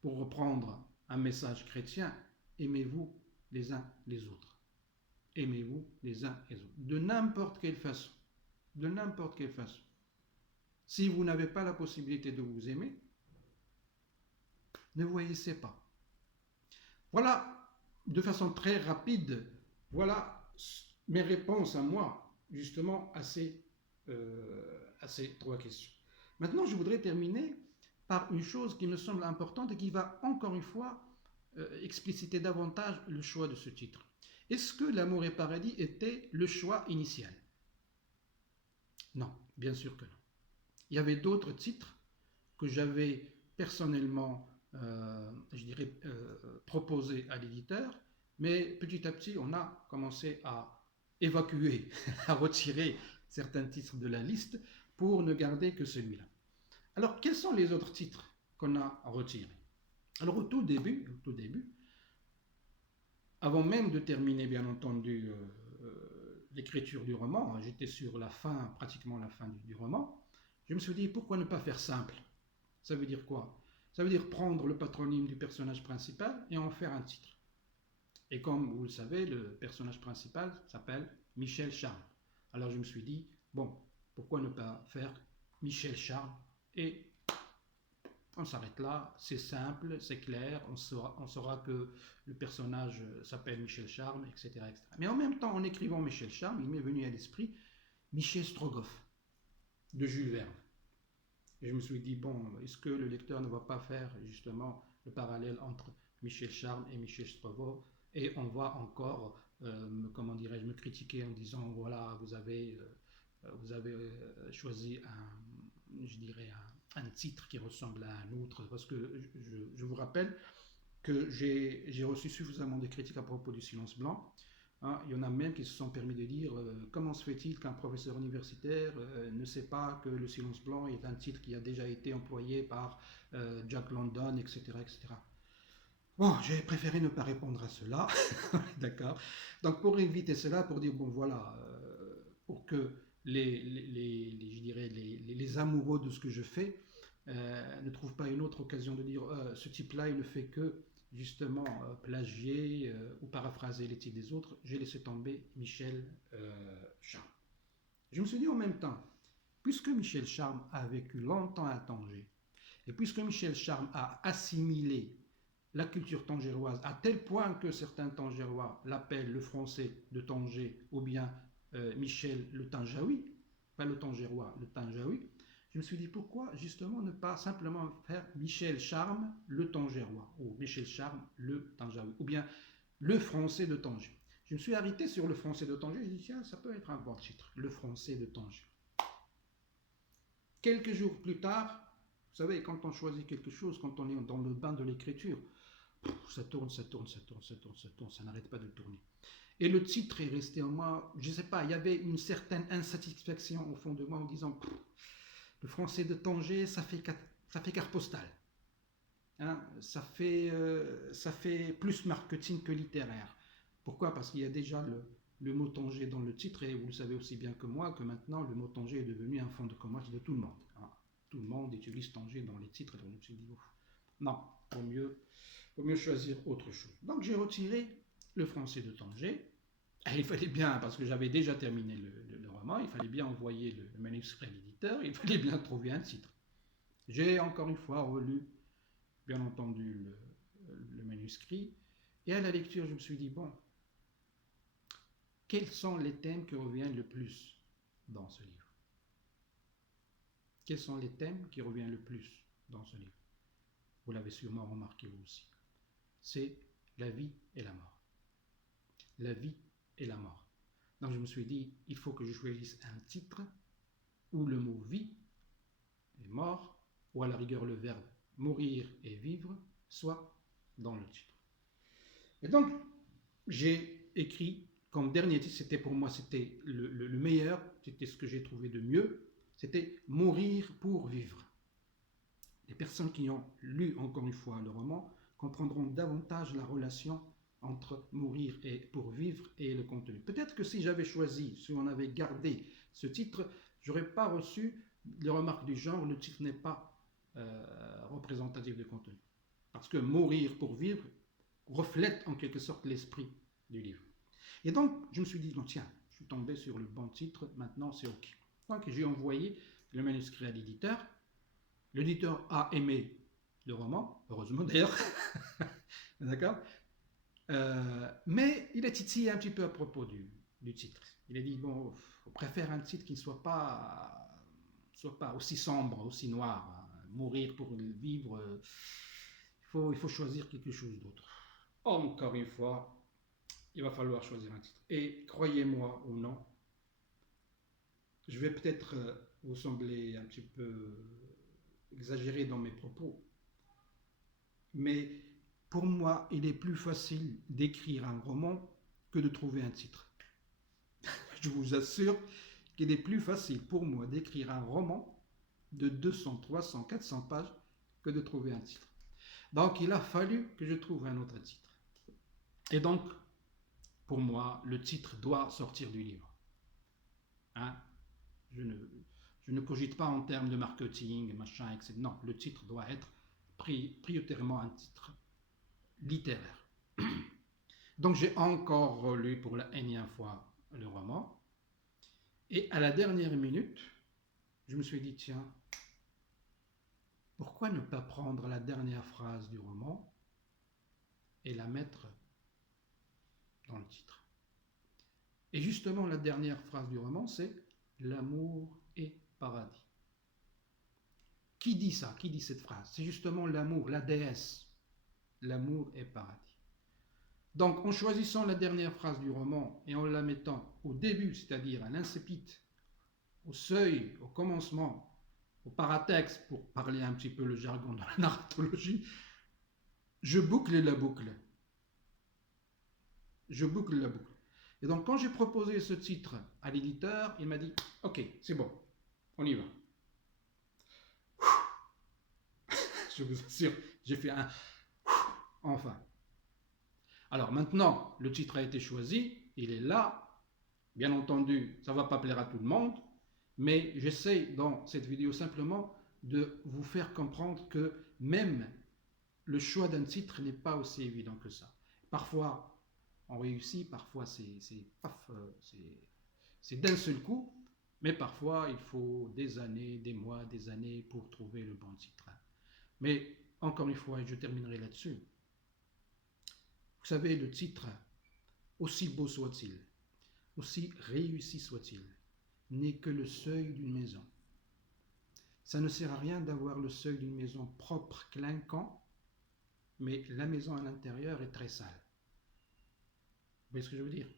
pour reprendre un message chrétien, aimez-vous les uns les autres. Aimez-vous les uns les autres. De n'importe quelle façon. De n'importe quelle façon. Si vous n'avez pas la possibilité de vous aimer, ne vous haïssez pas. Voilà, de façon très rapide, voilà mes réponses à moi, justement, à ces trois questions. Maintenant, je voudrais terminer par une chose qui me semble importante et qui va encore une fois expliciter davantage le choix de ce titre. Est-ce que L'amour et paradis était le choix initial? Non, bien sûr que non. Il y avait d'autres titres que j'avais personnellement, je dirais, proposés à l'éditeur, mais petit à petit, on a commencé à évacuer, à retirer certains titres de la liste pour ne garder que celui-là. Alors, quels sont les autres titres qu'on a retirés? Alors, au tout début, avant même de terminer, bien entendu, l'écriture du roman, j'étais sur la fin, pratiquement la fin du roman, je me suis dit, pourquoi ne pas faire simple? Ça veut dire quoi? Ça veut dire prendre le patronyme du personnage principal et en faire un titre. Et comme vous le savez, le personnage principal s'appelle Michel Charles. Alors je me suis dit, bon, pourquoi ne pas faire Michel Charles? Et on s'arrête là, c'est simple, c'est clair, on saura que le personnage s'appelle Michel Charles, etc., etc. Mais en même temps, en écrivant Michel Charles, il m'est venu à l'esprit Michel Strogoff, de Jules Verne. Et je me suis dit, bon, est-ce que le lecteur ne va pas faire justement le parallèle entre Michel Charles et Michel Strogoff, et on va encore, comment dirais-je, me critiquer en disant, voilà, vous avez choisi je dirais, un titre qui ressemble à un autre, parce que je vous rappelle que j'ai reçu suffisamment de critiques à propos du silence blanc. Hein, il y en a même qui se sont permis de dire comment se fait-il qu'un professeur universitaire ne sait pas que le silence blanc est un titre qui a déjà été employé par Jack London, etc., etc. Bon, j'ai préféré ne pas répondre à cela, d'accord. Donc pour éviter cela, pour dire bon voilà, pour que je dirais les amoureux de ce que je fais ne trouvent pas une autre occasion de dire ce type-là il ne fait que justement plagier ou paraphraser les titres des autres, j'ai laissé tomber Michel Charme. Je me suis dit en même temps, puisque Michel Charme a vécu longtemps à Tanger, et puisque Michel Charme a assimilé la culture tangéroise à tel point que certains tangérois l'appellent le français de Tanger ou bien Michel le Tanjaoui, pas le tangérois, le Tanjaoui, je me suis dit pourquoi justement ne pas simplement faire Michel Charme le Tangérois ou Michel Charme le Tanjaoui ou bien le français de Tanger. Je me suis arrêté sur le français de Tanger, je me dit tiens ça peut être un bon titre, le français de Tanger. Quelques jours plus tard, vous savez, quand on choisit quelque chose, quand on est dans le bain de l'écriture, ça tourne, ça tourne, ça tourne, ça tourne, ça tourne, ça n'arrête pas de tourner. Et le titre est resté en moi, je ne sais pas, il y avait une certaine insatisfaction au fond de moi en disant le français de Tanger, ça fait carte postale. Hein, ça fait plus marketing que littéraire. Pourquoi? Parce qu'il y a déjà le mot Tanger dans le titre, et vous le savez aussi bien que moi que maintenant le mot Tanger est devenu un fond de commerce de tout le monde. Hein. Tout le monde utilise Tanger dans les titres, donc je me suis dit, non, vaut mieux choisir autre chose. Donc j'ai retiré le français de Tanger. Et il fallait bien, parce que j'avais déjà terminé le roman, il fallait bien envoyer le manuscrit à l'éditeur, il fallait bien trouver un titre. J'ai encore une fois relu, bien entendu, le manuscrit, et à la lecture, je me suis dit, bon, quels sont les thèmes qui reviennent le plus dans ce livre? Quels sont les thèmes qui reviennent le plus dans ce livre? Vous l'avez sûrement remarqué vous aussi. C'est la vie et la mort. La vie et la mort. Donc je me suis dit, il faut que je choisisse un titre où le mot vie et mort, ou à la rigueur le verbe mourir et vivre, soit dans le titre. Et donc, j'ai écrit comme dernier titre, c'était pour moi, c'était le meilleur, c'était ce que j'ai trouvé de mieux, c'était Mourir pour vivre. Les personnes qui ont lu encore une fois le roman comprendront davantage la relation entre mourir et pour vivre et le contenu. Peut-être que si j'avais choisi, si on avait gardé ce titre, j'aurais pas reçu les remarques du genre, le titre n'est pas représentatif du contenu. Parce que mourir pour vivre reflète en quelque sorte l'esprit du livre. Et donc, je me suis dit, non, tiens, je suis tombé sur le bon titre, maintenant c'est OK. Donc, j'ai envoyé le manuscrit à l'éditeur. L'éditeur a aimé le roman, heureusement d'ailleurs. D'accord. Mais il a titillé un petit peu à propos du titre. Il a dit, bon, on préfère un titre qui ne soit pas aussi sombre, aussi noir. Mourir pour vivre, il faut choisir quelque chose d'autre. Encore une fois, il va falloir choisir un titre. Et croyez-moi ou non, je vais peut-être vous sembler un petit peu exagéré dans mes propos, mais pour moi, il est plus facile d'écrire un roman que de trouver un titre. Je vous assure qu'il est plus facile pour moi d'écrire un roman de 200, 300, 400 pages que de trouver un titre. Donc, il a fallu que je trouve un autre titre. Et donc, pour moi, le titre doit sortir du livre. Hein? Je ne cogite pas en termes de marketing, machin, etc. Non, le titre doit être prioritairement un titre littéraire. Donc, j'ai encore relu pour la énième fois le roman. Et à la dernière minute, je me suis dit, tiens, pourquoi ne pas prendre la dernière phrase du roman et la mettre dans le titre? Et justement, la dernière phrase du roman, c'est « L'amour est paradis ». Qui dit ça? Qui dit cette phrase? C'est justement l'amour, la déesse. L'amour est paradis. Donc, en choisissant la dernière phrase du roman et en la mettant au début, c'est-à-dire à l'incipit, au seuil, au commencement, au paratexte, pour parler un petit peu le jargon de la narratologie, je boucle la boucle. Je boucle la boucle. Et donc, quand j'ai proposé ce titre à l'éditeur, il m'a dit « Ok, c'est bon, on y va. » Je vous assure, j'ai fait un « Enfin ». Alors maintenant, le titre a été choisi, il est là. Bien entendu, ça ne va pas plaire à tout le monde, mais j'essaie dans cette vidéo simplement de vous faire comprendre que même le choix d'un titre n'est pas aussi évident que ça. Parfois, on réussit, parfois c'est d'un seul coup, mais parfois il faut des années, des mois, des années pour trouver le bon titre. Mais encore une fois, et je terminerai là-dessus, vous savez, le titre, aussi beau soit-il, aussi réussi soit-il, n'est que le seuil d'une maison. Ça ne sert à rien d'avoir le seuil d'une maison propre, clinquant, mais la maison à l'intérieur est très sale. Vous voyez ce que je veux dire?